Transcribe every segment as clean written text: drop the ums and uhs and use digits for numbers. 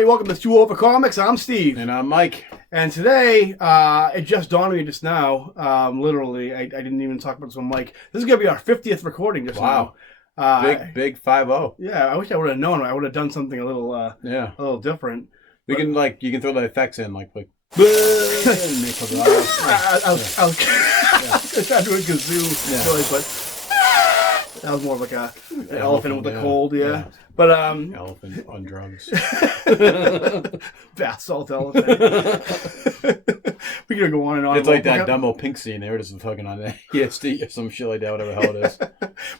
everybody. Welcome to Two Over Comics. I'm Steve. And I'm Mike. And today, it just dawned on me just now, literally, I didn't even talk about this with Mike. This is going to be our 50th recording just now. Big 5-0. Yeah, I wish I would have known. I would have done something a little different. We can, you can throw the effects in, I was trying to do a kazoo noise, but that was more like an elephant with a cold, yeah. But elephant on drugs. Bath salt elephant. We're gonna go on and on. It's like that Dumbo Pink scene. They were just fucking on ESD or some shit like that, whatever the hell it is.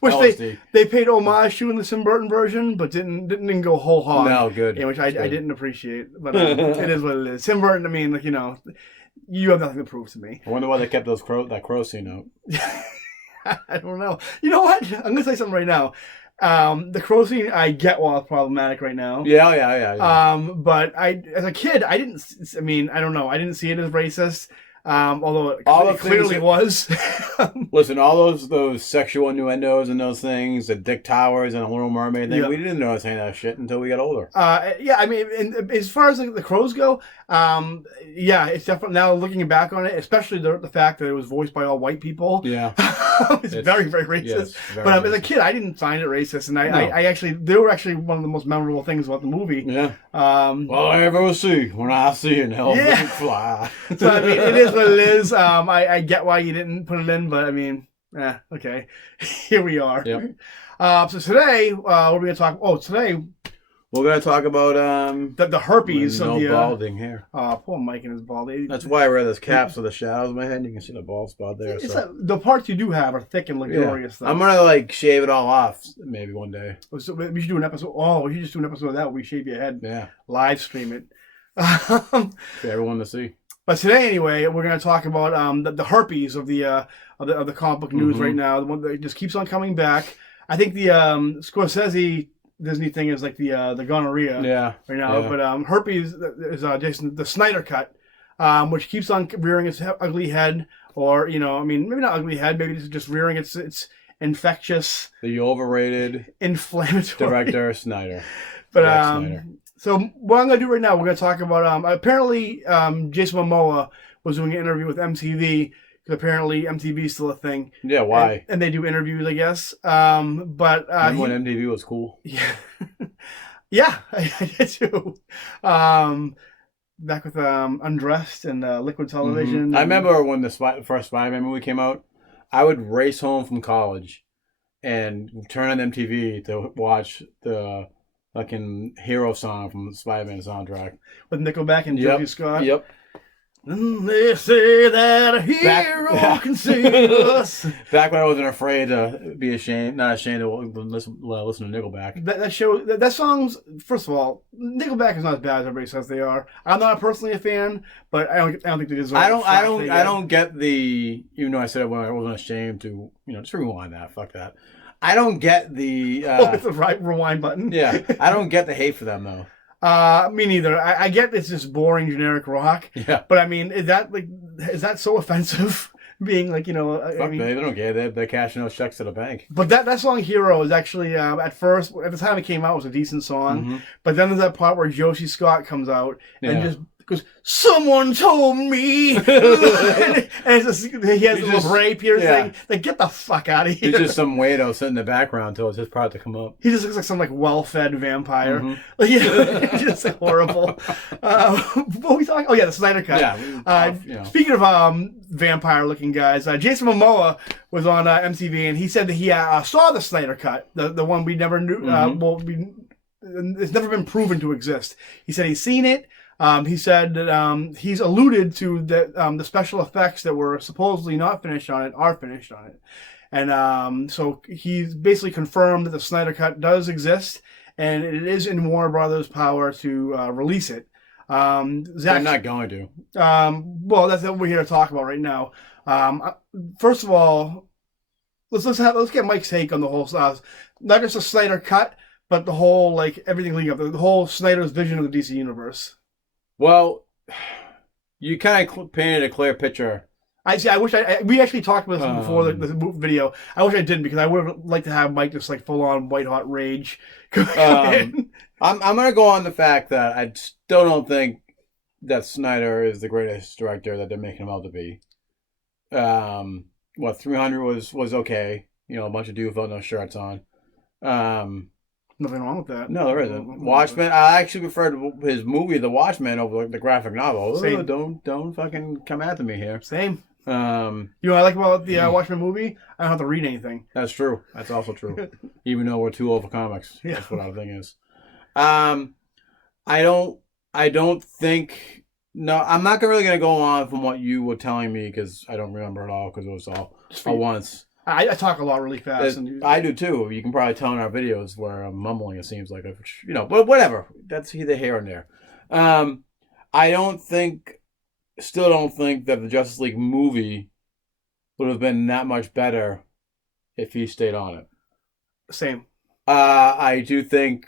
Which they paid homage to in the Tim Burton version, but didn't go whole hog. No, good. Which I didn't appreciate, but it is what it is. Tim Burton. I mean, you have nothing to prove to me. I wonder why they kept that crow scene out. I don't know. You know what? I'm gonna say something right now. The crow scene, I get why it's problematic right now. Yeah. But as a kid, I don't know. I didn't see it as racist. Although it clearly was. Listen, all those sexual innuendos and those things, the Dick Towers and the Little Mermaid thing, we didn't notice any of that shit until we got older. And as far as the crows go, it's definitely, now looking back on it, especially the fact that it was voiced by all white people. Yeah. it's very, very racist. Yes, very but racist. As a kid, I didn't find it racist, and they were actually one of the most memorable things about the movie. Yeah. Well, I ever see when I see an elephant fly. So I mean, it is what it is. I get why you didn't put it in, but I mean, okay. Here we are. Yep. So today, what are we gonna talk? Oh, today we're gonna talk about the herpes of the balding hair. Poor Mike and his bald. That's why I wear this cap so the shadows of my head. You can see the bald spot there. The parts you do have are thick and luxurious. Though. I'm gonna shave it all off maybe one day. So we should do an episode. Oh, we should just do an episode of that where we shave your head. Yeah. Live stream it. For everyone to see. But today, anyway, we're going to talk about the herpes of the comic book news right now. The one that just keeps on coming back. I think the Scorsese Disney thing is like the gonorrhea right now. Yeah. But herpes is Jason the Snyder Cut, which keeps on rearing its ugly head, or maybe not ugly head, maybe it's just rearing its infectious, the overrated, inflammatory director Snyder. But Snyder. So what I'm going to do right now, we're going to talk about, apparently Jason Momoa was doing an interview with MTV, because apparently MTV is still a thing. Yeah, why? And they do interviews, I guess. But remember when MTV was cool? Yeah. Yeah, I did too. Back with Undressed and Liquid Television. Mm-hmm. I remember when the first Spider-Man movie came out, I would race home from college and turn on MTV to watch the fucking hero song from the Spider-Man soundtrack. With Nickelback and Josie Scott? Yep. They say that a hero can save us. Back when I wasn't afraid to be not ashamed to listen to Nickelback. That song's, first of all, Nickelback is not as bad as everybody says they are. I'm not personally a fan, but I don't think they deserve. I don't get the, even though I said I wasn't ashamed to, just rewind that. Fuck that. I don't get the... it's the right rewind button. Yeah. I don't get the hate for them, though. Me neither. I get it's just boring, generic rock. Yeah. But, I mean, is that so offensive? Being Fuck, they don't care. They're cashing those checks to the bank. But that song, Hero, is actually, at first, at the time it came out, it was a decent song. Mm-hmm. But then there's that part where Josie Scott comes out and just... goes, someone told me, and he has a little Ray piercing. Yeah. Like, get the fuck out of here! He's just some weirdo sitting in the background till it's his part to come up. He just looks like some well-fed vampire. Mm-hmm. Just horrible. What were we talking? Oh yeah, the Snyder Cut. Yeah. Speaking of vampire-looking guys, Jason Momoa was on MTV, and he said that he saw the Snyder Cut, the one we never knew. It's never been proven to exist. He said he's seen it. He said that he's alluded to that the special effects that were supposedly not finished on it are finished on it. And so he's basically confirmed that the Snyder Cut does exist, and it is in Warner Brothers' power to release it. They're not going to. Well, that's what we're here to talk about right now. First of all, let's get Mike's take on the whole, not just the Snyder Cut, but the whole, everything leading up, the whole Snyder's vision of the DC universe. Well, you kind of painted a clear picture. I wish we actually talked about this before the video. I wish I didn't, because I would like to have Mike just full on white hot rage. I'm gonna go on the fact that I still don't think that Snyder is the greatest director that they're making him out to be. 300 was okay. A bunch of dudes without no shirts on. Nothing wrong with that. No, there isn't. Watchmen. I actually preferred his movie, The Watchmen, over the graphic novel. Same. Don't fucking come after me here. Same. You know what I like about the Watchmen movie? I don't have to read anything. That's true. That's also true. Even though we're too old for comics. Yeah. That's what our thing is. I don't think. No, I'm not really gonna go on from what you were telling me because I don't remember it all because it was all once. I talk a lot really fast. I do too. You can probably tell in our videos where I'm mumbling. It seems like, but whatever. That's either here and there. Still don't think that the Justice League movie would have been that much better if he stayed on it. Same. I do think,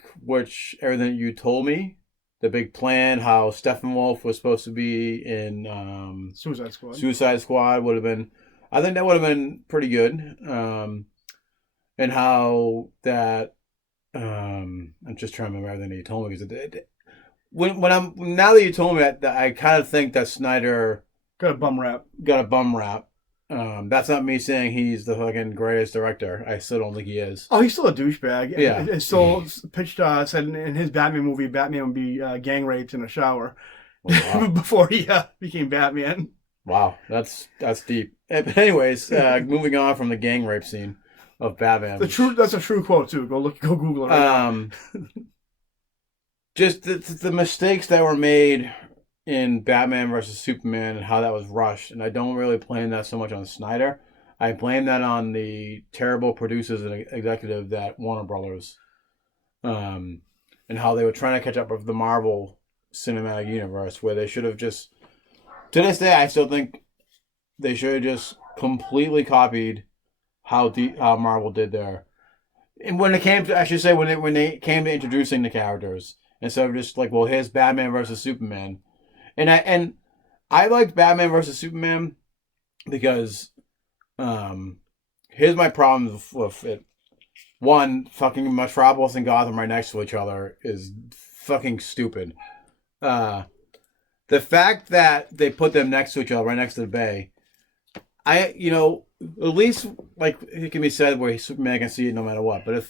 everything you told me, the big plan, how Steppenwolf was supposed to be in Suicide Squad would have been. I think that would have been pretty good. And how that, I'm just trying to remember everything that you told me because now that you told me that I kind of think that Snyder got a bum rap. That's not me saying he's the fucking greatest director. I still don't think he is. Oh, he's still a douchebag. Yeah. It's still said in his Batman movie, Batman would be gang raped in a shower before he became Batman. Wow, that's deep. But anyways, moving on from the gang rape scene of Batman. That's a true quote too. Go Google it right now. Just the mistakes that were made in Batman versus Superman and how that was rushed, and I don't really blame that so much on Snyder. I blame that on the terrible producers and executives at Warner Brothers, and how they were trying to catch up with the Marvel Cinematic Universe, where they should have just. To this day, I still think they should have just completely copied how Marvel did there. And when it came to, I should say, when they came to introducing the characters, instead of just like, well, here's Batman versus Superman, and I liked Batman versus Superman because, here's my problem with it. One, fucking Metropolis and Gotham right next to each other is fucking stupid. The fact that they put them next to each other, right next to the bay, at least, like, it can be said where Superman can see it no matter what. But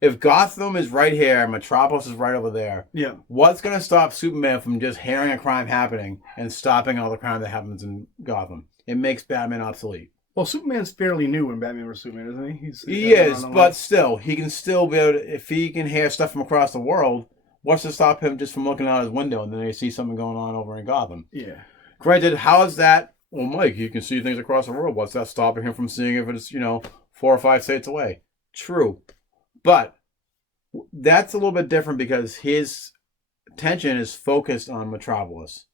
if Gotham is right here and Metropolis is right over there, yeah, what's going to stop Superman from just hearing a crime happening and stopping all the crime that happens in Gotham? It makes Batman obsolete. Well, Superman's fairly new in Batman vs. Superman, isn't he? He is, but still, he can still be able to, if he can hear stuff from across the world. What's to stop him just from looking out his window and then they see something going on over in Gotham? Yeah. Granted, how is that? Well, Mike, you can see things across the world. What's that stopping him from seeing if it's, 4 or 5 states away? True. But that's a little bit different because his attention is focused on Metropolis.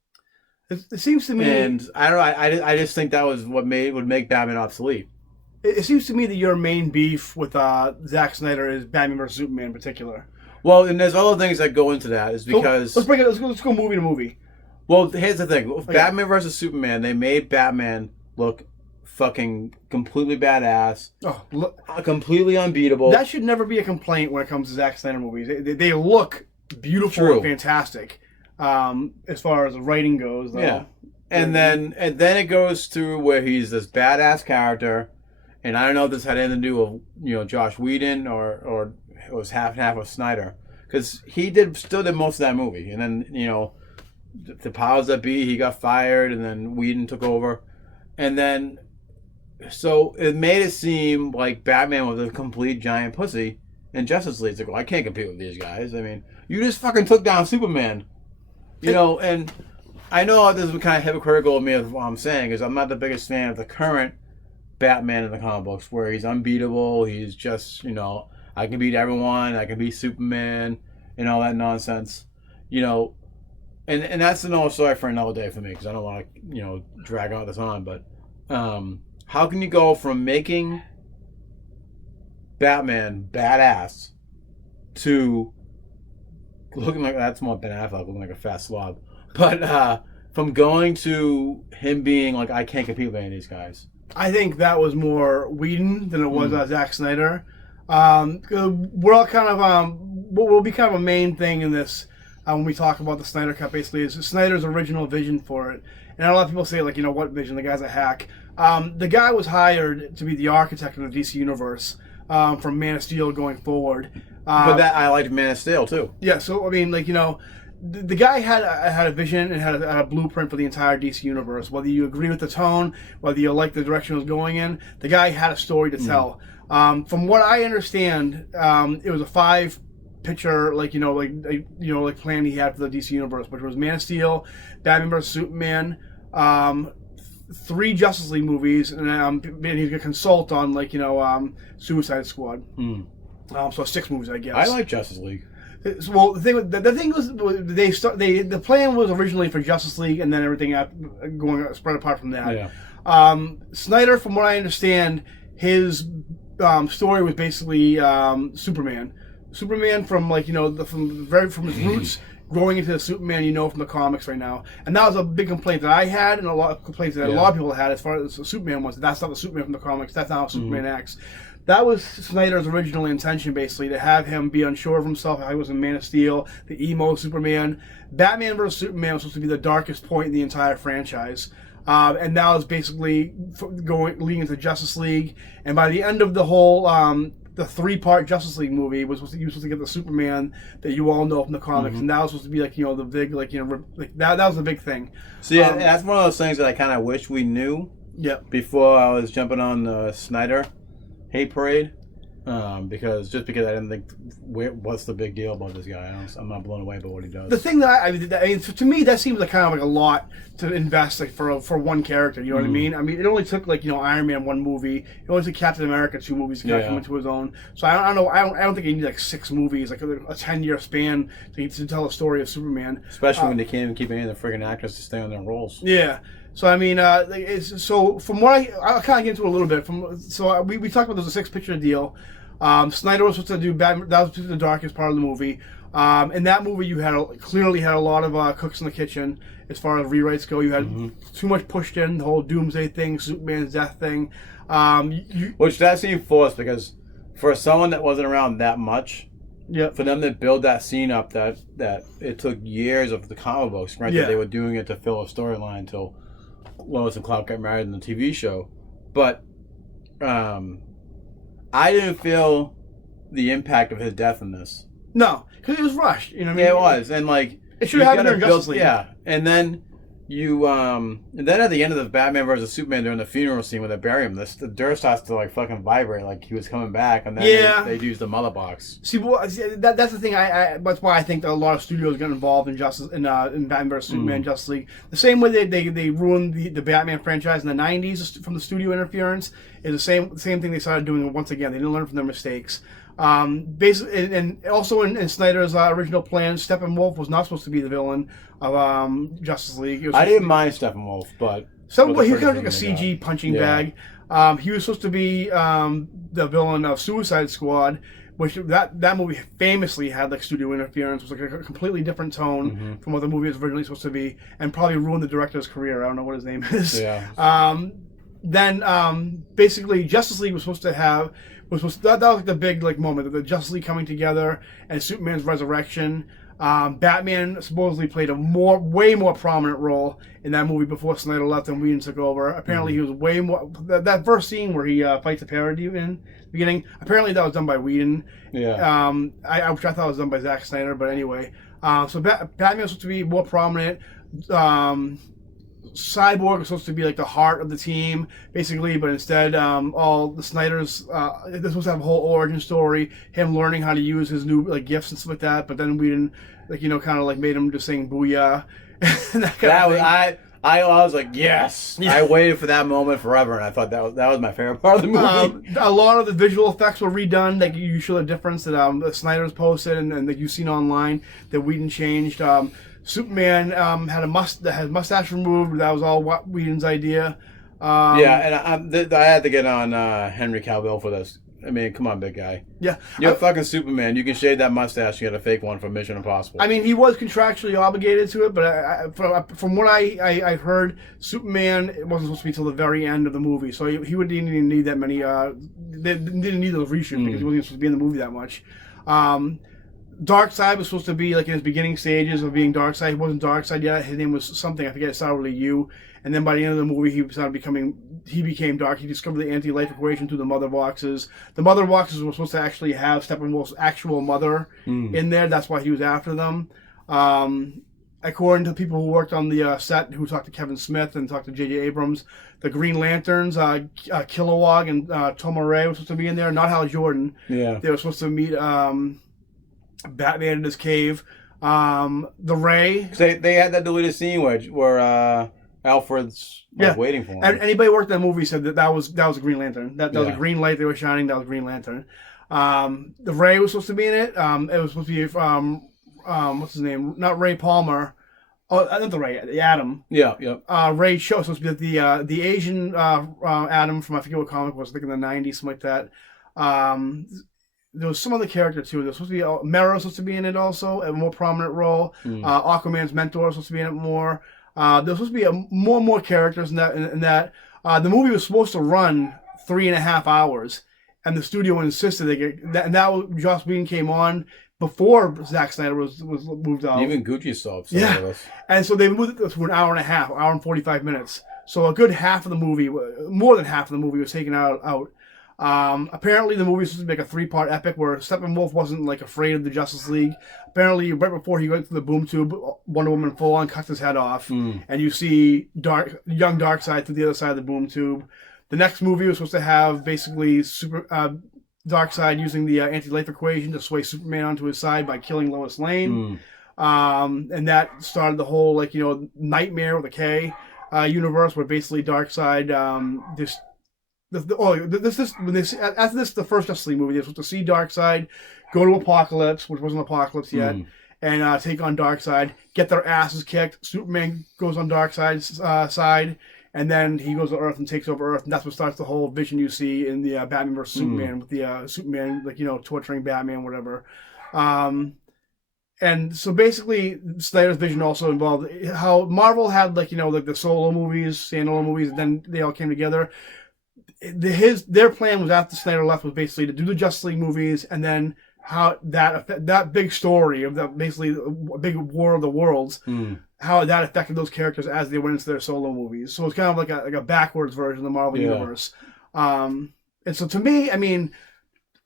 It seems to me... And I don't know, I just think that was what would make Batman obsolete. It seems to me that your main beef with Zack Snyder is Batman vs. Superman in particular. Well, and there's other things that go into that. Is because so let's go movie to movie. Well, here's the thing: okay. Batman versus Superman, they made Batman look fucking completely badass, completely unbeatable. That should never be a complaint when it comes to Zack Snyder movies. They look beautiful and fantastic, as far as the writing goes. Though. Yeah, and then it goes through where he's this badass character, and I don't know if this had anything to do with Josh Whedon or it was half and half with Snyder, because he still did most of that movie, and then the powers that be, he got fired, and then Whedon took over, and then so it made it seem like Batman was a complete giant pussy, and Justice League's like, well, I can't compete with these guys. I mean, you just fucking took down Superman, and I know this is kind of hypocritical of me of what I'm saying, because I'm not the biggest fan of the current Batman in the comic books, where he's unbeatable, he's just I can beat everyone. I can beat Superman and all that nonsense, and that's another story for another day for me because I don't want to drag all this on. But how can you go from making Batman badass to looking like that's more Ben Affleck looking like a fat slob, but from going to him being like I can't compete with any of these guys? I think that was more Whedon than it was Zack Snyder. We're all kind of what will be kind of a main thing in this when we talk about the Snyder Cut. Basically, is Snyder's original vision for it. And a lot of people say, like, what vision? The guy's a hack. The guy was hired to be the architect of the DC universe from Man of Steel going forward. But I liked Man of Steel too. Yeah, so I mean, like, the guy had a vision and had a blueprint for the entire DC universe. Whether you agree with the tone, whether you like the direction it was going in, the guy had a story to tell. From what I understand, it was a 5-picture, plan he had for the DC universe, which was Man of Steel, Batman vs Superman, 3 Justice League movies, and he's gonna consult on Suicide Squad. So 6 movies, I guess. I like Justice League. Well, the thing was, the plan was originally for Justice League, and then everything going spread apart from that. Yeah. Snyder, from what I understand, his story was basically Superman. Superman from from his roots growing into the Superman from the comics right now, and that was a big complaint that I had, and a lot of complaints that a lot of people had as far as Superman was. That's not the Superman from the comics. That's not how Superman acts. That was Snyder's original intention, basically, to have him be unsure of himself. How he was in Man of Steel, the emo Superman. Batman vs Superman was supposed to be the darkest point in the entire franchise. And now it's basically leading into Justice League. And by the end of the whole, the 3-part Justice League movie was you were supposed to get the Superman that you all know from the comics, and that was supposed to be the big that was the big thing. See, that's one of those things that I kind of wish we knew. Yep. Before I was jumping on the Snyder hate parade, because I didn't think what's the big deal about this guy. I'm not blown away by what he does. The thing that I mean, to me, that seems like kind of like a lot to invest for one character. You know what I mean? I mean, it only took Iron Man 1 movie. It only took Captain America 2 movies to come into his own. So I don't know. I don't think he needs 6 movies, like a 10-year span to tell a story of Superman. Especially when they can't even keep any of the friggin' actors to stay on their roles. Yeah. So I mean, so from what I'll kind of get into a little bit. We talked about there's a 6-picture deal. Snyder was supposed to do Batman. That was the darkest part of the movie. In that movie, you clearly had a lot of cooks in the kitchen as far as rewrites go. You had too much pushed in, the whole Doomsday thing, Superman's death thing. Which that seemed forced, because for someone that wasn't around that much, for them to build that scene up, that it took years of the comic books. Granted, they were doing it to fill a storyline until Lois and Clark got married in the TV show, but I didn't feel the impact of his death in this. No, because it was rushed. You know what I mean? Yeah, it was, and it should have happened during Justice League. Yeah, and then and then at the end of the Batman vs Superman, during the funeral scene when they bury him, the dirt starts to fucking vibrate like he was coming back, and then they used the mother box. See, that's the thing. That's why I think that a lot of studios got involved in Batman vs Superman, Justice League. The same way they ruined the Batman franchise in the '90s from the studio interference is the same thing they started doing once again. They didn't learn from their mistakes. Basically, and also in Snyder's original plan, Steppenwolf was not supposed to be the villain of Justice League. I didn't mind Steppenwolf, but he was kind of like a CG punching bag. He was supposed to be the villain of Suicide Squad, which that movie famously had studio interference. It was a completely different tone from what the movie was originally supposed to be, and probably ruined the director's career. I don't know what his name is. Yeah. Then basically Justice League was supposed to have. That was the big moment, the Justice League coming together and Superman's resurrection. Batman supposedly played a way more prominent role in that movie before Snyder left and Whedon took over. Apparently he was way more, that first scene where he fights a parody in the beginning, apparently that was done by Whedon. Yeah. Which I thought was done by Zack Snyder, but anyway. So Batman was supposed to be more prominent. Cyborg was supposed to be the heart of the team, basically, but instead, all the Snyders, they're supposed to have a whole origin story, him learning how to use his new gifts and stuff like that. But then we didn't, kind of made him just saying "booyah." I was like, yes. Yeah. I waited for that moment forever, and I thought that was my favorite part of the movie. A lot of the visual effects were redone. You show the difference that Snyder's posted and that you've seen online that Whedon changed. Superman had a mustache removed. That was all Whedon's idea. And I had to get on Henry Cavill for this. I mean, come on, big guy. Yeah. You're fucking Superman. You can shave that mustache and get a fake one from Mission Impossible. I mean, he was contractually obligated to it, but from what I've heard, Superman wasn't supposed to be till the very end of the movie, so he wouldn't even need that many. They didn't need those reshoots because he wasn't supposed to be in the movie that much. Darkseid was supposed to be like in his beginning stages of being Darkseid. He wasn't Darkseid yet. His name was something, I forget. It started with a U. And then by the end of the movie, he became Dark. He discovered the anti-life equation through the mother boxes. The mother boxes were supposed to actually have Steppenwolf's actual mother in there. That's why he was after them. According to people who worked on the set, who talked to Kevin Smith and talked to J.J. Abrams, the Green Lanterns, Kilowog and Tomare were supposed to be in there. Not Hal Jordan. Yeah. They were supposed to meet Batman in his cave. The Ray. They had that deleted scene where Alfred's waiting for him. And anybody who worked in that movie said that was a Green Lantern. That was a green light they were shining. That was Green Lantern. The Ray was supposed to be in it. It was supposed to be what's his name? Not Ray Palmer. Oh, not the Ray. The Atom. Yeah. Ray Show was supposed to be the Asian Atom from I forget what comic was. I think in the '90s, something like that. There was some other character too. There was supposed to be Mera was supposed to be in it also, a more prominent role. Aquaman's mentor was supposed to be in it more. There was supposed to be more characters in that. The movie was supposed to run 3.5 hours, and the studio insisted and that Joss Whedon came on before Zack Snyder was moved out. Even Gucci saw it. Yeah, and so they moved it to an hour and a half, hour and 45 minutes. So a good half of the movie, more than half of the movie, was taken out. Apparently the movie was supposed to be like a 3-part epic where Steppenwolf wasn't like afraid of the Justice League. Apparently right before he went through the boom tube, Wonder Woman full on cuts his head off, and you see young Darkseid through the other side of the boom tube. The next movie was supposed to have basically Darkseid using the anti-life equation to sway Superman onto his side by killing Lois Lane, and that started the whole Nightmare with a K universe where basically Darkseid after this, the first Justice League movie, they're supposed to see Darkseid, go to Apocalypse, which wasn't Apocalypse yet, and take on Darkseid, get their asses kicked. Superman goes on Darkseid's side, and then he goes to Earth and takes over Earth, and that's what starts the whole vision you see in the Batman vs Superman with the Superman torturing Batman, whatever. And so basically, Snyder's vision also involved how Marvel had the solo movies, standalone movies, and then they all came together. Their plan was after Snyder left was basically to do the Justice League movies and then how that big story of basically a big war of the worlds, how that affected those characters as they went into their solo movies. So it's kind of like a backwards version of the Marvel universe. And so to me, I mean,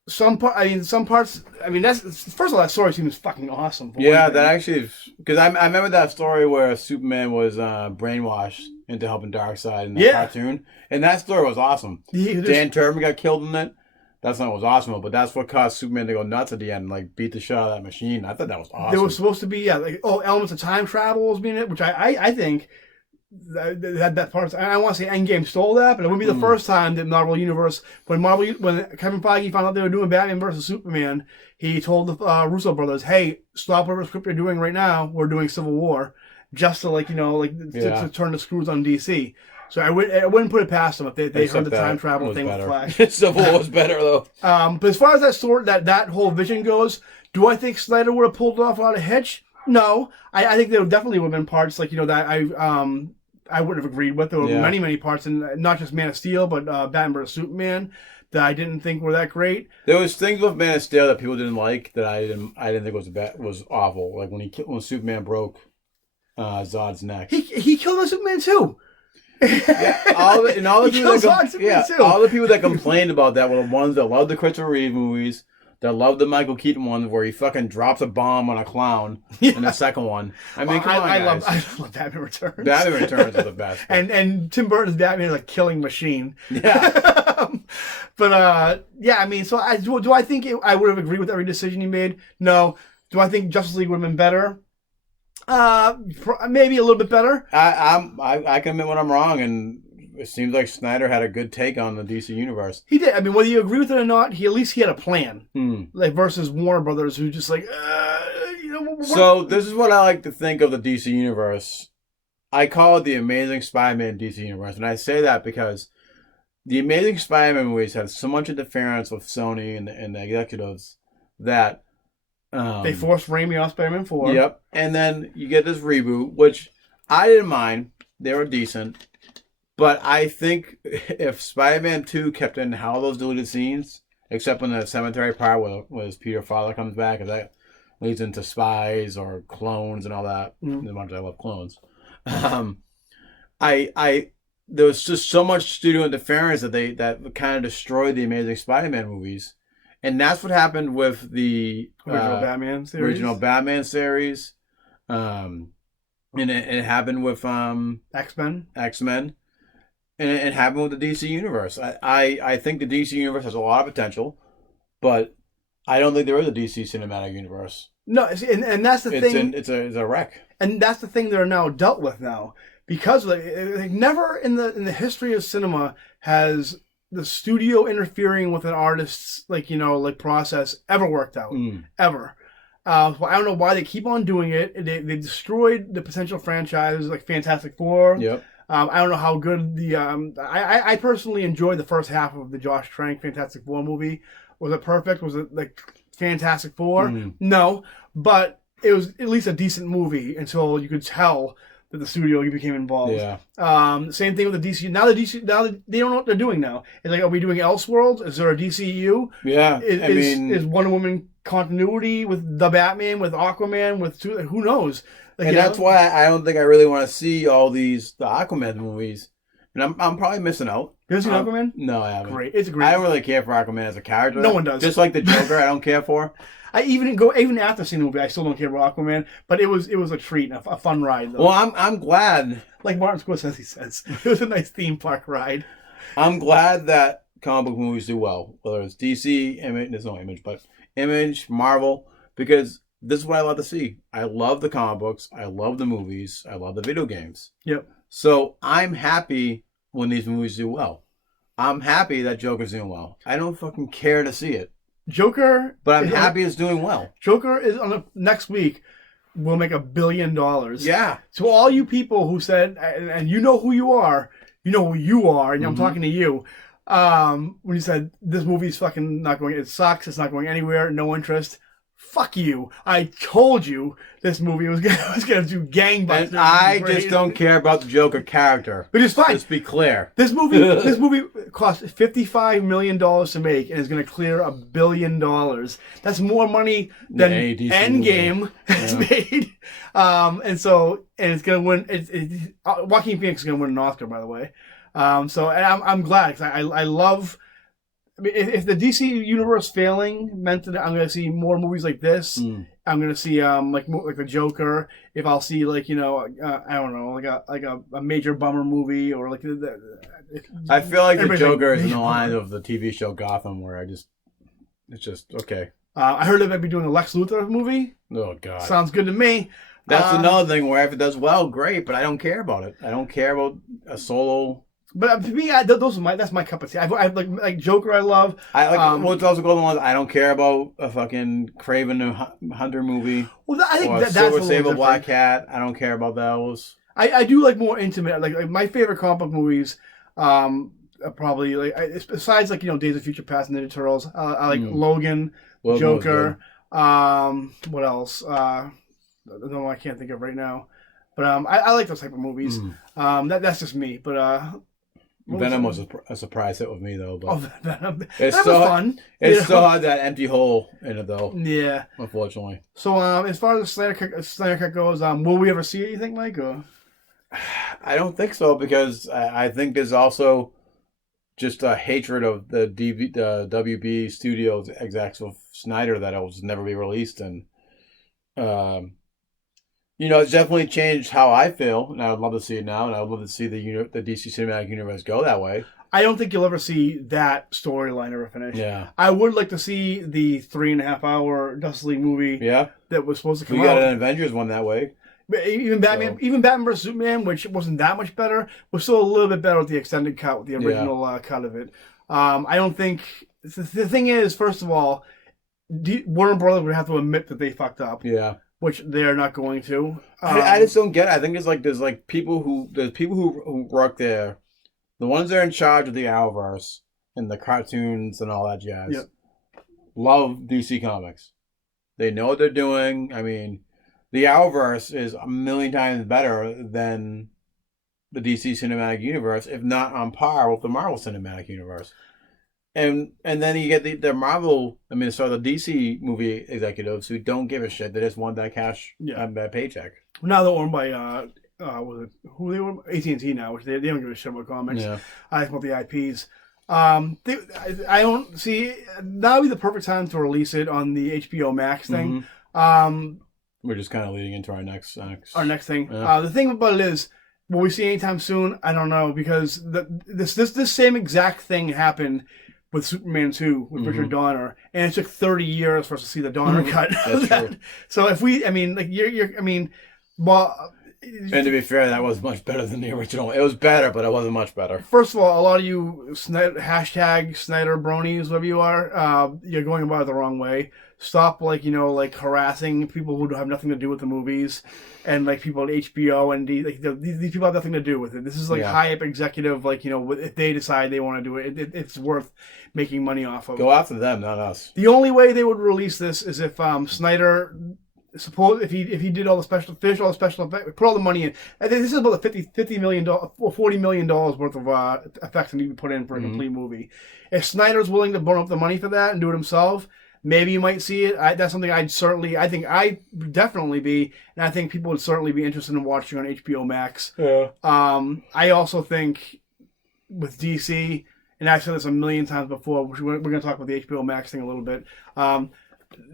some parts. I mean, that's first of all, that story seems fucking awesome. Yeah, that actually, because I remember that story where Superman was brainwashed into helping Darkseid in the cartoon, and that story was awesome. Dan Turman got killed in it. That's not what was awesome, but that's what caused Superman to go nuts at the end, like beat the shit out of that machine. I thought that was awesome. There was supposed to be elements of time travel was being it, which I think. That part, I want to say Endgame stole that, but it wouldn't be the first time that Marvel Universe, when Kevin Feige found out they were doing Batman versus Superman, he told the Russo brothers, "Hey, stop whatever script you're doing right now. We're doing Civil War," just to to turn the screws on DC. So I wouldn't put it past them if they heard the time travel thing with Flash. Civil War was better though. But as far as that story, that whole vision goes, do I think Snyder would have pulled it off without a hitch? No, I think there definitely would have been parts that I wouldn't have agreed with. There were many parts, and not just Man of Steel, but Batman vs Superman that I didn't think were that great. There was things with Man of Steel that people didn't like that I didn't think was awful. Like when Superman broke Zod's neck. He killed Superman too. All the people that complained about that were the ones that loved the Christopher Reeve movies, that loved the Michael Keaton one where he fucking drops a bomb on a clown in the second one. I mean, come on, guys. I love Batman Returns. Batman Returns is the best. and Tim Burton's Batman is a killing machine. Yeah. But I mean, so do I think I would have agreed with every decision he made? No. Do I think Justice League would have been better? Maybe a little bit better. I can admit when I'm wrong, and it seems like Snyder had a good take on the DC universe. He did. I mean, whether you agree with it or not, at least he had a plan. Like versus Warner Brothers, who just like, So this is what I like to think of the DC universe. I call it the Amazing Spider-Man DC universe, and I say that because the Amazing Spider-Man movies had so much interference with Sony and the executives that they forced Raimi off Spider-Man 4. Yep, and then you get this reboot, which I didn't mind. They were decent, but I think if Spider-Man 2 kept in all those deleted scenes, except when the cemetery part where his Peter father comes back, because that leads into spies or clones and all that. As much as I love clones, there was just so much studio interference that kind of destroyed the Amazing Spider-Man movies, and that's what happened with the original Batman series. And it happened with X-Men, and it happened with the DC universe. I think the DC universe has a lot of potential, but I don't think there is a DC cinematic universe. No, and that's the thing. It's a wreck. And that's the thing they're now dealt with now, because like never in the history of cinema has the studio interfering with an artist's process ever worked out ever. So I don't know why they keep on doing it. They destroyed the potential franchises like Fantastic Four. Yep. I don't know how good the I personally enjoyed the first half of the Josh Trank Fantastic Four movie. Was it perfect? Was it like Fantastic Four? No, but it was at least a decent movie until you could tell that the studio became involved. Yeah. Same thing with the DC. Now they don't know what they're doing now. It's like, are we doing Elseworlds? Is there a DCEU? Yeah. Is Wonder Woman continuity with the Batman, with Aquaman, with who knows? Like, and that's why I don't think I really want to see all the Aquaman movies. And I'm probably missing out. You ever seen Aquaman? No, I haven't. Great. It's great. I don't really care for Aquaman as a character. No one does. Just like the Joker, I don't care for. Even after seeing the movie, I still don't care about Aquaman. But it was a treat, a fun ride though. Well, I'm glad. Like Martin Scorsese says, it was a nice theme park ride. I'm glad that comic book movies do well, whether it's DC, Image, there's no Image, but Image, Marvel, because this is what I love to see. I love the comic books. I love the movies. I love the video games. Yep. So I'm happy when these movies do well. I'm happy that Joker's doing well. I don't fucking care to see it. Joker. But I'm happy it's doing well. Joker is next week will make $1 billion. Yeah. To all you people who said, and you know who you are, and I'm talking to you. When you said this movie's fucking not going, it sucks, it's not going anywhere, no interest. Fuck you! I told you this movie was gonna do gangbusters. And I just don't care about the Joker character. But it's fine. Let's be clear. This movie cost $55 million to make and is gonna clear $1 billion. That's more money than Endgame has made. And it's gonna win. Joaquin Phoenix is gonna win an Oscar, by the way. So I'm glad because I love. If the DC universe failing meant that I'm going to see more movies like this, I'm going to see like the Joker. If I'll see I don't know, like a major bummer movie or like I feel like the Joker is in the line of the TV show Gotham, where it's just okay. I heard they might be doing a Lex Luthor movie. Oh God, sounds good to me. That's another thing where if it does well, great, but I don't care about it. I don't care about a solo. But to me, that's my cup of tea. I like Joker. I love. I like. What's also going on? I don't care about a fucking Craven Hunter movie. Well, I think that's Silver Sable Black Cat. I don't care about those. I do like more intimate. Like my favorite comic book movies. Probably besides Days of Future Past and Ninja Turtles. I like Logan, Joker. What else? No, I can't think of right now. But I like those type of movies. That's just me. But Venom was a surprise hit with me though. But Venom. That was fun. It still had that empty hole in it though. Yeah. Unfortunately. So as far as the Snyder Cut goes, will we ever see it? You think, Mike? Or? I don't think so because I think there's also just a hatred of the WB Studios execs of Snyder that it will never be released, and it's definitely changed how I feel, and I would love to see it now, and I would love to see the DC Cinematic Universe go that way. I don't think you'll ever see that storyline ever finish. Yeah. I would like to see the 3.5-hour Justice League movie that was supposed to come out. We got an Avengers one that way. Even Batman vs. Superman, which wasn't that much better, was still a little bit better with the extended cut, with the original cut of it. I don't think... The thing is, first of all, Warner Brothers would have to admit that they fucked up. Yeah. Which they're not going to. I just don't get it. I think there's people who work there The ones that are in charge of the Arrowverse and the cartoons and all that jazz love DC Comics. They know what they're doing. I mean, the Arrowverse is a million times better than the DC Cinematic Universe, if not on par with the Marvel Cinematic Universe. And then you get the Marvel, the DC movie executives who don't give a shit. They just want that cash, that paycheck. Now they're owned by, who they were? AT&T now, which they don't give a shit about comics. Yeah. I think about the IPs. I don't see, that would be the perfect time to release it on the HBO Max thing. We're just kind of leading into our next thing. Yeah. The thing about it is, will we see anytime soon? I don't know, because this same exact thing happened with Superman 2 with Richard Donner, and it took 30 years for us to see the Donner cut. That's true. So if we, I mean, like well. And to be fair, that was much better than the original. It was better, but it wasn't much better. First of all, a lot of you hashtag Snyderbronies, whatever you are, you're going about it the wrong way. Stop, harassing people who have nothing to do with the movies, and people at HBO and these people have nothing to do with it. This is high up executive, if they decide they want to do it, it's worth making money off of. Go after them, not us. The only way they would release this is if Snyder. Suppose if he did all the special effects, put all the money in. I think this is about $50 million or $40 million worth of effects that need to be put in for a complete movie. If Snyder's willing to burn up the money for that and do it himself, maybe you might see it. That's something I think I'd definitely be, and I think people would certainly be interested in watching on HBO Max. Yeah. I also think with DC, and I've said this a million times before, we're going to talk about the HBO Max thing a little bit.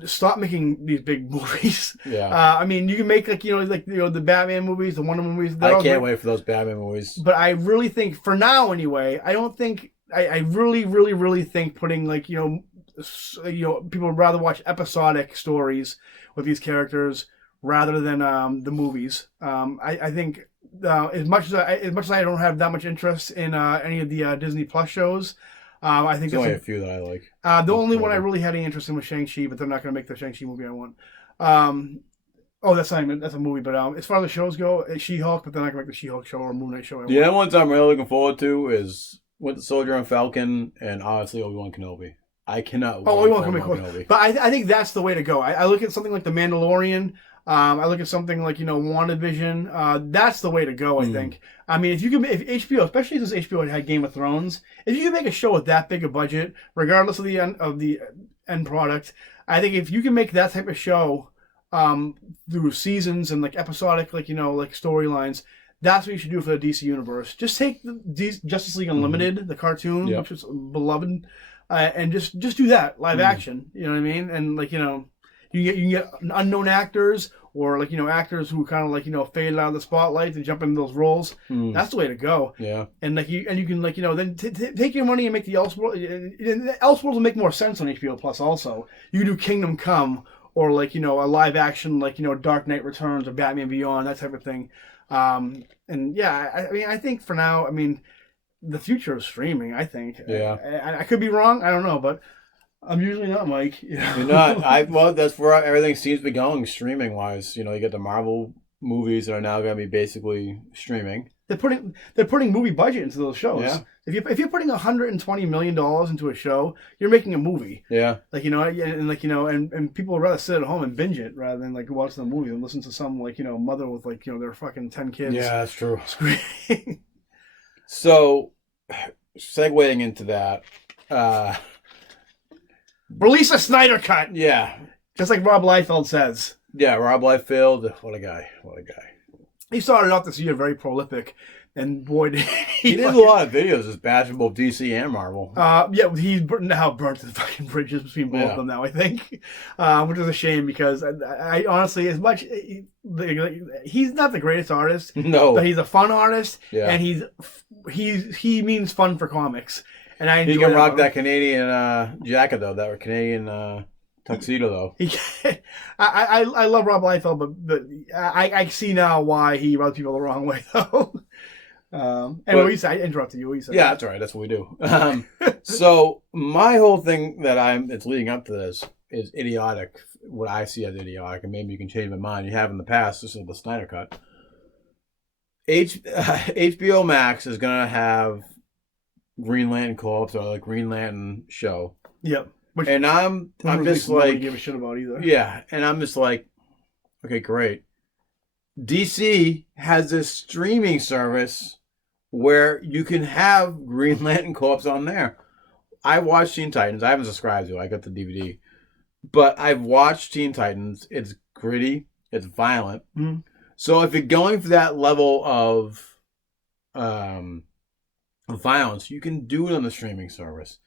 Stop making these big movies. Yeah. I mean, you can make the Batman movies, the Wonder Woman movies. I can't wait for those Batman movies. But I really think, for now anyway, I don't think I really, really, really think putting people would rather watch episodic stories with these characters rather than the movies. I think as much as I don't have that much interest in any of the Disney Plus shows. I think there's only a few that I like. The only one I really had any interest in was Shang-Chi, but they're not going to make the Shang-Chi movie I want. That's a movie, but as far as the shows go, it's She-Hulk, but they're not going to make the She-Hulk show or Moon Knight show. The other ones I'm really looking forward to is Winter Soldier and Falcon, and honestly, Obi-Wan Kenobi. I cannot wait for Obi-Wan Kenobi. But I think that's the way to go. I look at something like The Mandalorian. I look at something like WandaVision. That's the way to go. I think. I mean, if HBO, especially since HBO had Game of Thrones, if you can make a show with that big a budget, regardless of the end product, I think if you can make that type of show through seasons and episodic storylines, that's what you should do for the DC universe. Just take the Justice League Unlimited, the cartoon, which is beloved, and just do that live action. You know what I mean? And you can get unknown actors or actors who kind of fade out of the spotlight and jump into those roles. That's the way to go. Yeah. And you can then take your money and make the Elseworlds. Elseworlds will make more sense on HBO Plus. Also, you can do Kingdom Come or a live action Dark Knight Returns or Batman Beyond, that type of thing. I think for now, the future is streaming. I think. Yeah. I could be wrong. I don't know, but. I'm usually not, Mike. You're not. Well, that's where everything seems to be going, streaming-wise. You get the Marvel movies that are now going to be basically streaming. They're putting movie budget into those shows. Yeah. If you're putting $120 million into a show, you're making a movie. Yeah. And people would rather sit at home and binge it rather than watch the movie and listen to some mother with their fucking 10 kids. Yeah, that's true. Screaming. So, segueing into that. Release a Snyder Cut. Yeah. Just like Rob Liefeld says. Yeah, Rob Liefeld. What a guy. He started off this year very prolific. And boy, did he did a lot of videos as bashing both DC and Marvel. He's now burnt the fucking bridges between both of them now, I think. Which is a shame because I honestly, as much... he's not the greatest artist. No. But he's a fun artist. Yeah. And he means fun for comics. And I he can rock that Canadian jacket though, that Canadian tuxedo though. I love Rob Liefeld, but I see now why he rubs people the wrong way though. What you say? I interrupted you. What you say? Yeah, that's all right. That's what we do. So my whole thing it's leading up to this is idiotic. What I see as idiotic, and maybe you can change my mind. You have in the past. This is the Snyder Cut. HBO Max is gonna have Green Lantern Corps or the Green Lantern show. Yep. Which and I'm just like, give a shit about either. Yeah, and I'm just like, okay, great. DC has this streaming service where you can have Green Lantern Corps on there. I watched Teen Titans. I haven't subscribed to it. I got the DVD. But I've watched Teen Titans. It's gritty. It's violent. Mm-hmm. So if you're going for that level of violence, you can do it on the streaming service.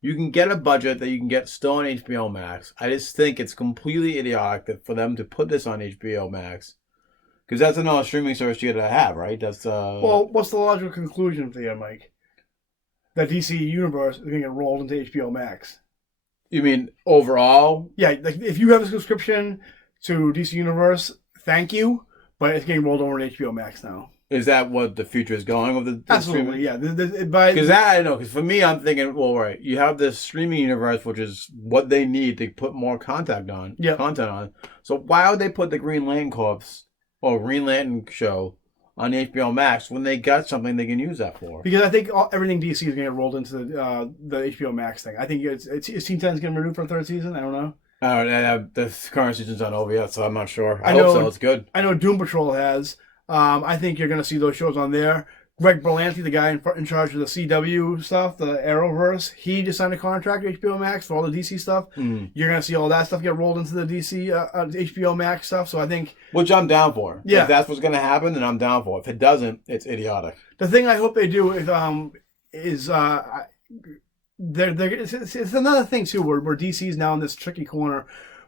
You can get a budget that you can get still on HBO Max. I just think it's completely idiotic for them to put this on HBO Max. Because that's another streaming service you gotta have, right? That's Well, what's the logical conclusion for you, Mike? That DC universe is going to get rolled into HBO Max. You mean overall? Yeah, like if you have a subscription to DC Universe, thank you, but it's getting rolled over to HBO Max now. Is that what the future is going with the Absolutely, streaming? Yeah. Because I don't know. Because for me, I'm thinking, well, right, you have this streaming universe, which is what they need to put more content on. So why would they put the Green Lantern Corps or Green Lantern show on HBO Max when they got something they can use that for? Because I think everything DC is going to get rolled into the HBO Max thing. I think is Teen Titans getting renewed for a third season? I don't know. The current season's not over yet, so I'm not sure. I hope so. It's good. I know Doom Patrol has. I think you're going to see those shows on there. Greg Berlanti, the guy in charge of the CW stuff, the Arrowverse, he just signed a contract with HBO Max for all the DC stuff. You're going to see all that stuff get rolled into the DC HBO Max stuff. So I think, which I'm down for. Yeah, if that's what's going to happen, then I'm down for. If it doesn't, it's idiotic. The thing I hope they do is it's another thing too, where DC's now in this tricky corner,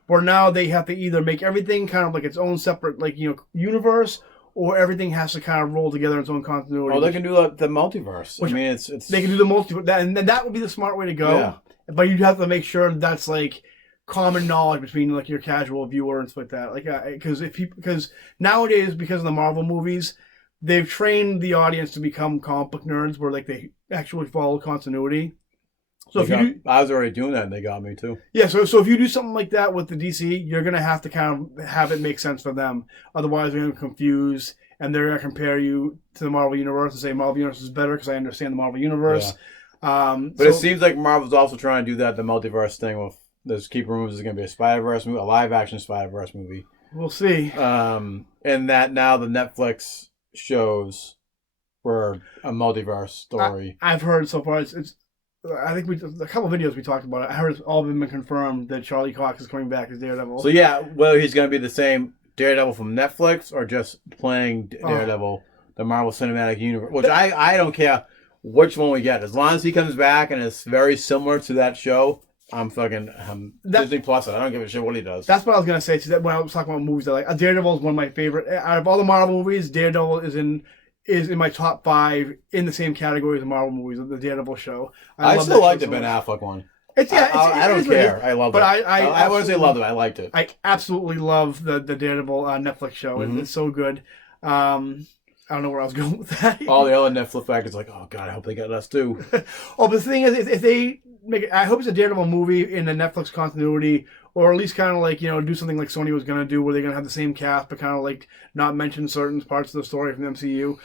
where now they have to either make everything kind of like its own separate universe, or everything has to kind of roll together in its own continuity. Oh, they can do the multiverse. I mean, it's they can do the multiverse, and that would be the smart way to go. Yeah. But you'd have to make sure that's like common knowledge between like your casual viewer and stuff like that. Like because nowadays, because of the Marvel movies, they've trained the audience to become comic book nerds, where like they actually follow continuity. So I was already doing that, and they got me too. Yeah, so if you do something like that with the DC, you're gonna have to kind of have it make sense for them. Otherwise, they're gonna be confused, and they're gonna compare you to the Marvel Universe and say Marvel Universe is better because I understand the Marvel Universe. Yeah. But it seems like Marvel's also trying to do that, the multiverse thing. With there's keep rumors there's gonna be a Spider-Verse movie, a live-action Spider-Verse movie. We'll see. And that now the Netflix shows were a multiverse story. I've heard so far it's I think a couple of videos we talked about it. I heard it's all been confirmed that Charlie Cox is coming back as Daredevil. So yeah, whether he's going to be the same Daredevil from Netflix or just playing Daredevil, the Marvel Cinematic Universe, which I don't care which one we get. As long as he comes back and it's very similar to that show, I'm Disney Plus it. I don't give a shit what he does. That's what I was going to say. When I was talking about movies, Daredevil is one of my favorite. Out of all the Marvel movies, Daredevil is in my top 5 in the same category as the Marvel movies, the Daredevil show. I still like the Ben Affleck one. I don't care. I love it. I wouldn't say loved it. I liked it. I absolutely love the Daredevil Netflix show. Mm-hmm. It's so good. I don't know where I was going with that. All the other Netflix backers like, oh god, I hope they get us too. But the thing is, if they make it, I hope it's a Daredevil movie in the Netflix continuity, or at least kind of like, do something like Sony was going to do, where they're going to have the same cast, but kind of like not mention certain parts of the story from the MCU.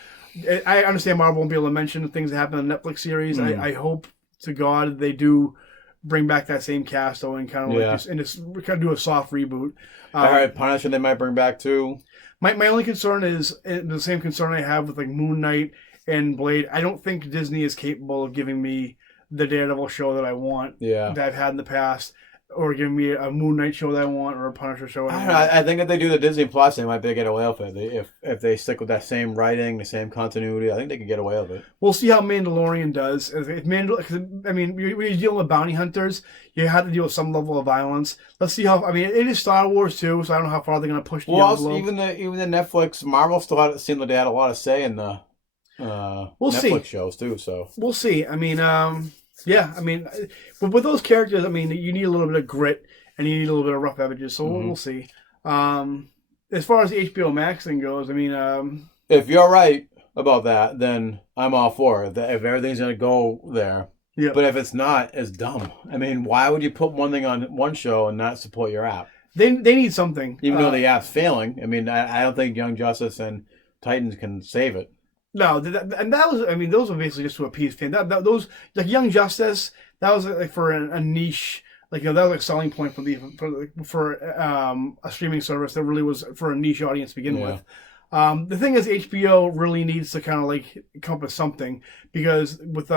I understand Marvel won't be able to mention things that happen in the Netflix series. I hope to God they do bring back that same cast, though, and kind of kind of do a soft reboot. All right, Punisher they might bring back too. My only concern is the same concern I have with like Moon Knight and Blade. I don't think Disney is capable of giving me the Daredevil show that I want, that I've had in the past, or giving me a Moon Knight show that I want, or a Punisher show that I want. I think if they do the Disney Plus, they might be able to get away with it. If they stick with that same writing, the same continuity, I think they can get away with it. We'll see how Mandalorian does. When you're dealing with bounty hunters, you have to deal with some level of violence. Let's see how. It is Star Wars too, so I don't know how far they're going to push the envelope. Well, even the Netflix, Marvel still seemed like they had a lot of say in the Netflix shows too. So we'll see. But with those characters, you need a little bit of grit and you need a little bit of rough edges. So we'll see. As far as the HBO Max thing goes, if you're right about that, then I'm all for it. If everything's going to go there. Yeah. But if it's not, it's dumb. Why would you put one thing on one show and not support your app? They need something. Even though the app's failing. I don't think Young Justice and Titans can save it. No, and that was, I mean, those were basically just to appease fans. Those, like Young Justice, that was like for a niche, like, that was like a selling point for a streaming service that really was for a niche audience to begin with. The thing is, HBO really needs to kind of like encompass something, because with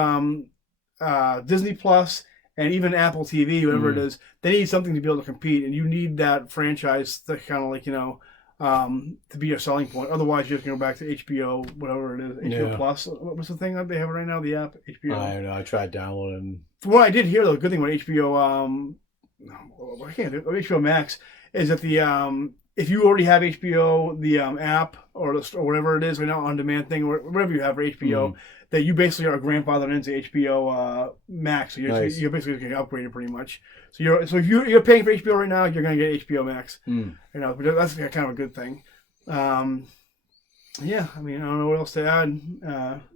Disney Plus and even Apple TV, whatever it is, they need something to be able to compete, and you need that franchise to kind of like, to be your selling point. Otherwise, you're just going to go back to HBO, whatever it is, HBO Plus. What's the thing that they have right now? The app, HBO. I don't know. I tried downloading. From what I did hear, though, the good thing about HBO, I can't do HBO Max is that if you already have HBO, the app or whatever it is right now, on demand thing, or whatever you have for HBO, that you basically are grandfathered into HBO Max. So you're basically getting upgraded pretty much. So if you're paying for HBO right now, you're going to get HBO Max. But that's kind of a good thing. Yeah, I mean, I don't know what else to add.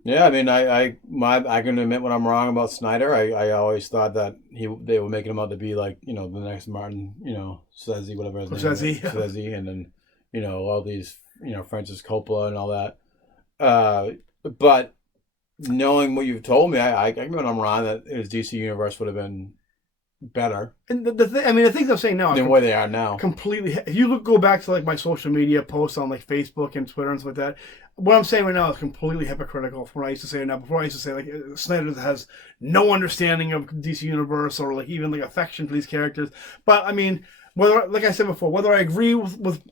Yeah, I mean, I can admit when I'm wrong about Snyder. I always thought that they were making him out to be like, the next Martin, Scorsese, whatever his name is. Scorsese, and then, all these, Francis Coppola and all that. But knowing what you've told me, I remember when I'm wrong that his DC universe would have been better. And the things I'm saying now than where they are now. Completely. If you go back to like my social media posts on like Facebook and Twitter and stuff like that, what I'm saying right now is completely hypocritical from what I used to say now. Before I used to say like Snyder has no understanding of DC Universe or like even like affection for these characters. But I mean, like I said before, whether I agree with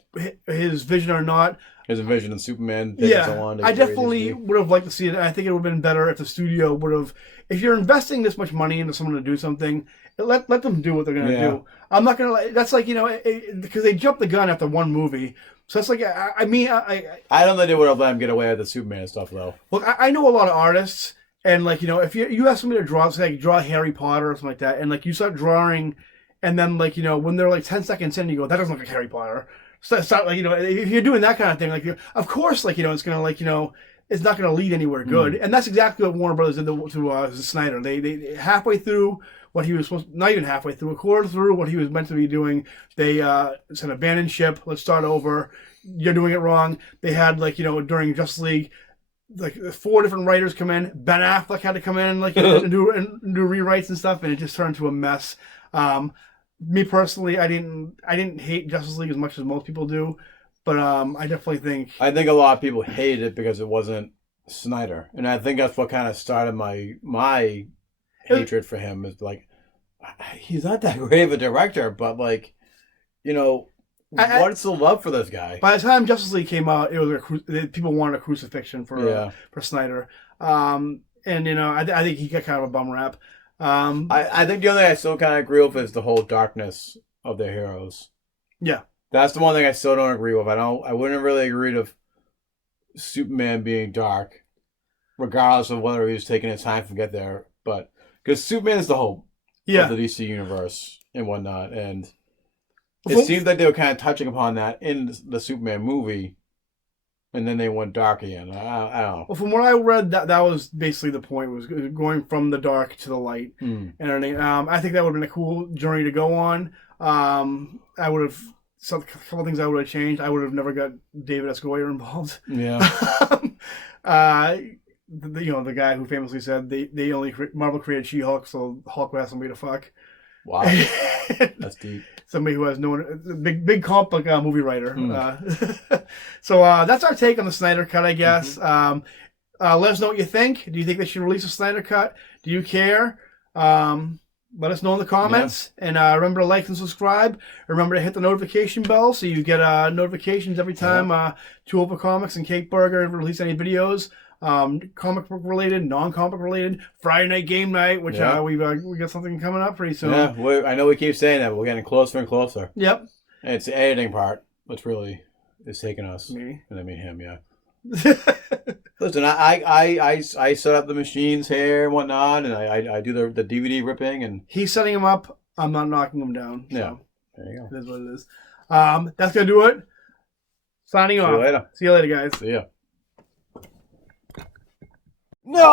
his vision or not. His vision of Superman. I definitely would have liked to see it. I think it would have been better if the studio would have. If you're investing this much money into someone to do something, let them do what they're going to do. I'm not going to. That's like, because they jumped the gun after one movie. So that's like, I don't think they would have let him get away with the Superman stuff though. Look, I know a lot of artists, and like, if you ask somebody to draw Harry Potter or something like that, and like you start drawing, and then like, when they're like 10 seconds in, you go, that doesn't look like Harry Potter. Start like, if you're doing that kind of thing, like, of course, like, it's gonna like, it's not gonna lead anywhere good, and that's exactly what Warner Brothers did to Snyder. They halfway through what he was supposed, not even halfway through, a quarter through what he was meant to be doing, they said abandon ship. Let's start over. You're doing it wrong. They had like, during Justice League, like 4 different writers come in. Ben Affleck had to come in like and do rewrites and stuff, and it just turned into a mess. Me personally, I didn't hate Justice League as much as most people do, but I definitely think a lot of people hated it because it wasn't Snyder, and I think that's what kind of started my hatred for him. Is like, he's not that great of a director, but like, what's the love for this guy? By the time Justice League came out, it was people wanted a crucifixion for Snyder, and I think he got kind of a bum rap. I think the only thing I still kind of agree with is the whole darkness of their heroes. Yeah, that's the one thing I still don't agree with. I wouldn't really agree with Superman being dark, regardless of whether he was taking his time to get there. But because Superman is the hope of the DC universe and whatnot, and it seems like they were kind of touching upon that in the Superman movie. And then they went dark again. I don't know. Well, from what I read, that was basically the point, was going from the dark to the light and everything. I think that would have been a cool journey to go on. I would have, a couple of things I would have changed. I would have never got David S. Goyer involved. Yeah. The guy who famously said Marvel created She-Hulk, so Hulk would have somebody to fuck. Wow. That's deep. Somebody who has big comic book movie writer. So that's our take on the Snyder Cut, I guess. Let us know what you think. Do you think they should release a Snyder Cut? Do you care? Let us know in the comments. Yeah. And remember to like and subscribe. Remember to hit the notification bell so you get notifications every time Two Over Comics and Cake Burger release any videos. Comic book related, non-comic book related, Friday night game night, which we got something coming up pretty soon. Yeah, I know we keep saying that, but we're getting closer and closer. Yep. And it's the editing part which really is taking us. Me? And I mean him, yeah. Listen, I set up the machines here and whatnot, and I do the DVD ripping, and he's setting them up. I'm not knocking them down. So yeah, there you go. It is what it is. That's gonna do it. Signing off. See you later. See you later, guys. See ya. No!